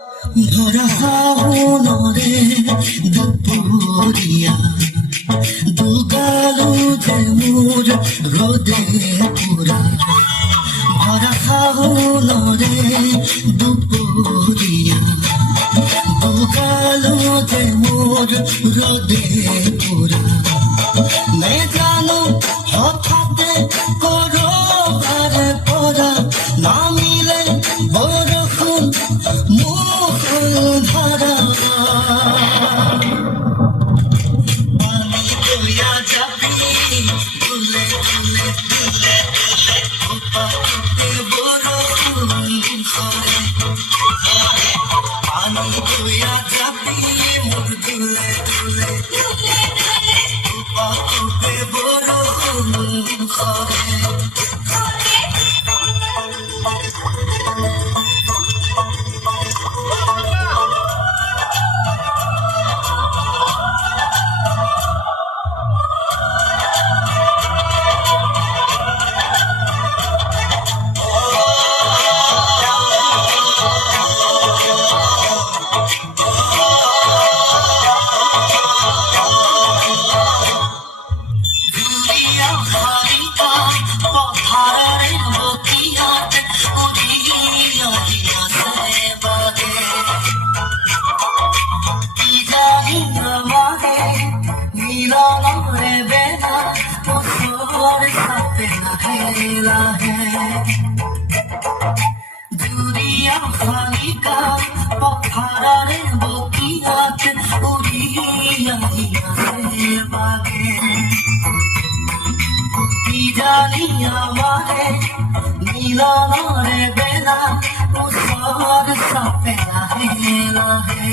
ধরা হাওনরে দুপুরিয়া দুগালু যে মোর রোদে পুরা ধরা হাওনরে দুপুরিয়া দুগালু যে মোর রোদে পুরা মে জানো হঠাৎ করো ভারে পড়া না মিলে বরফুন মুখল ধারা পানি দইয়া যাবি তুলে তুলে তুলে তুলে উপাতে বরফুন করে পানি দইয়া যাবি মুখ তুলে তুলে উপাতে বরফুন করে দুনিয়া খালিকা পথারে বকিয়াত উড়িয়া হিয়াছে বাগে কি জানি আমারে মিলনরে বেলা উসর সাপে লাহে লাহে